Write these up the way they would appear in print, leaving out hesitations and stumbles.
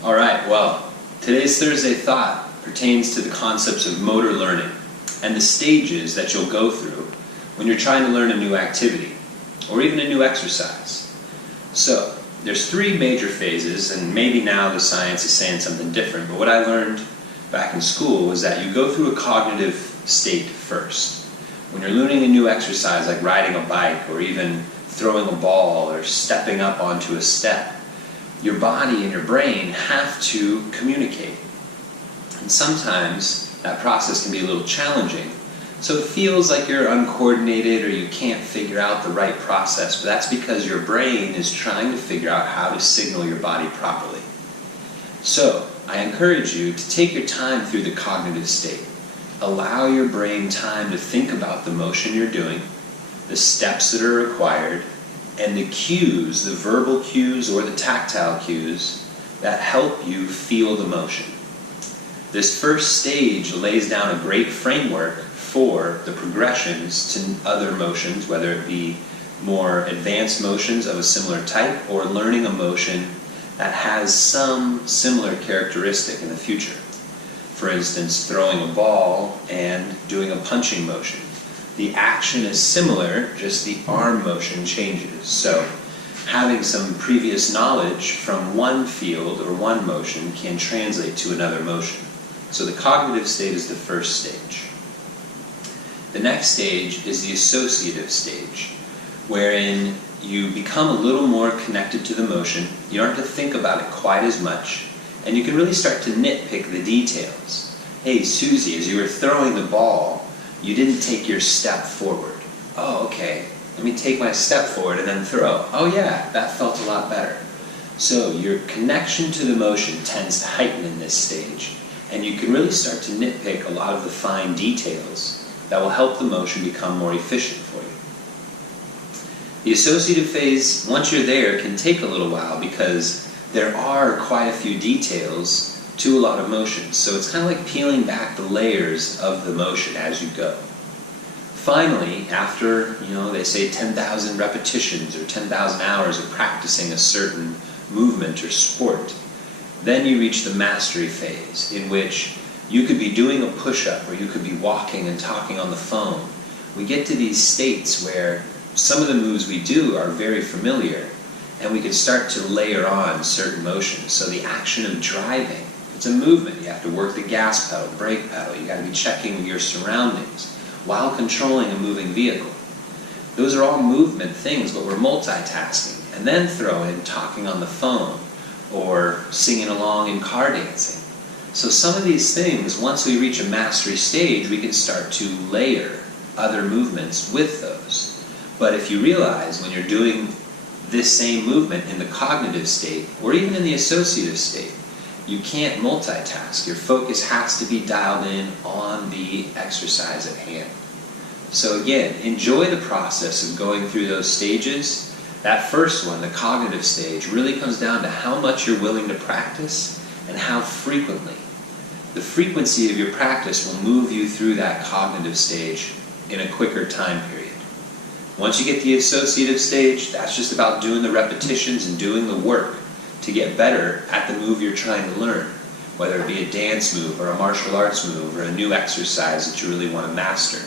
All right, well, today's Thursday Thought pertains to the concepts of motor learning and the stages that you'll go through when you're trying to learn a new activity or even a new exercise. So, there's three major phases, and maybe now the science is saying something different, but what I learned back in school was that you go through a cognitive state first. When you're learning a new exercise like riding a bike or even throwing a ball or stepping up onto a step, your body and your brain have to communicate. And sometimes that process can be a little challenging. So it feels like you're uncoordinated or you can't figure out the right process, but that's because your brain is trying to figure out how to signal your body properly. So I encourage you to take your time through the cognitive state. Allow your brain time to think about the motion you're doing, the steps that are required, and the cues, the verbal cues or the tactile cues that help you feel the motion. This first stage lays down a great framework for the progressions to other motions, whether it be more advanced motions of a similar type or learning a motion that has some similar characteristic in the future. For instance, throwing a ball and doing a punching motion. The action is similar, just the arm motion changes. So having some previous knowledge from one field or one motion can translate to another motion. So the cognitive state is the first stage. The next stage is the associative stage, wherein you become a little more connected to the motion. You don't have to think about it quite as much, and you can really start to nitpick the details. Hey, Susie, as you were throwing the ball, you didn't take your step forward. Oh, okay. Let me take my step forward and then throw. Oh yeah, that felt a lot better. So your connection to the motion tends to heighten in this stage, and you can really start to nitpick a lot of the fine details that will help the motion become more efficient for you. The associative phase, once you're there, can take a little while because there are quite a few details to a lot of motions. So it's kind of like peeling back the layers of the motion as you go. Finally, after, they say 10,000 repetitions or 10,000 hours of practicing a certain movement or sport, then you reach the mastery phase, in which you could be doing a push-up or you could be walking and talking on the phone. We get to these states where some of the moves we do are very familiar, and we can start to layer on certain motions. So the action of driving, it's a movement. You have to work the gas pedal, brake pedal. You got to be checking your surroundings while controlling a moving vehicle. Those are all movement things, but we're multitasking. And then throw in talking on the phone or singing along in car dancing. So some of these things, once we reach a mastery stage, we can start to layer other movements with those. But if you realize when you're doing this same movement in the cognitive state, or even in the associative state, you can't multitask. Your focus has to be dialed in on the exercise at hand. So again, enjoy the process of going through those stages. That first one, the cognitive stage, really comes down to how much you're willing to practice and how frequently. The frequency of your practice will move you through that cognitive stage in a quicker time period. Once you get the associative stage, that's just about doing the repetitions and doing the work to get better at the move you're trying to learn, whether it be a dance move or a martial arts move or a new exercise that you really want to master.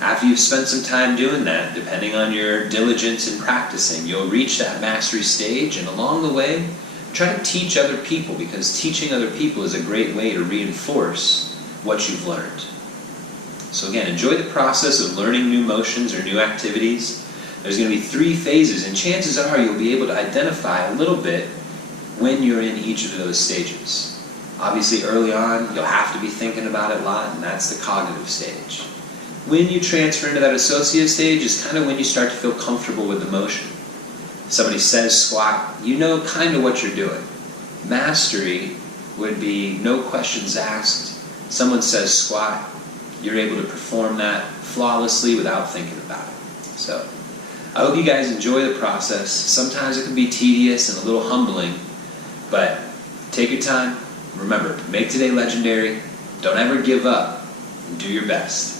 After you've spent some time doing that, depending on your diligence in practicing, you'll reach that mastery stage, and along the way, try to teach other people, because teaching other people is a great way to reinforce what you've learned. So again, enjoy the process of learning new motions or new activities. There's going to be three phases, and chances are you'll be able to identify a little bit when you're in each of those stages. Obviously, early on, you'll have to be thinking about it a lot, and that's the cognitive stage. When you transfer into that associative stage is kind of when you start to feel comfortable with the motion. Somebody says squat, you know kind of what you're doing. Mastery would be no questions asked. Someone says squat, you're able to perform that flawlessly without thinking about it. So, I hope you guys enjoy the process. Sometimes it can be tedious and a little humbling, but take your time. Remember, make today legendary. Don't ever give up, and do your best.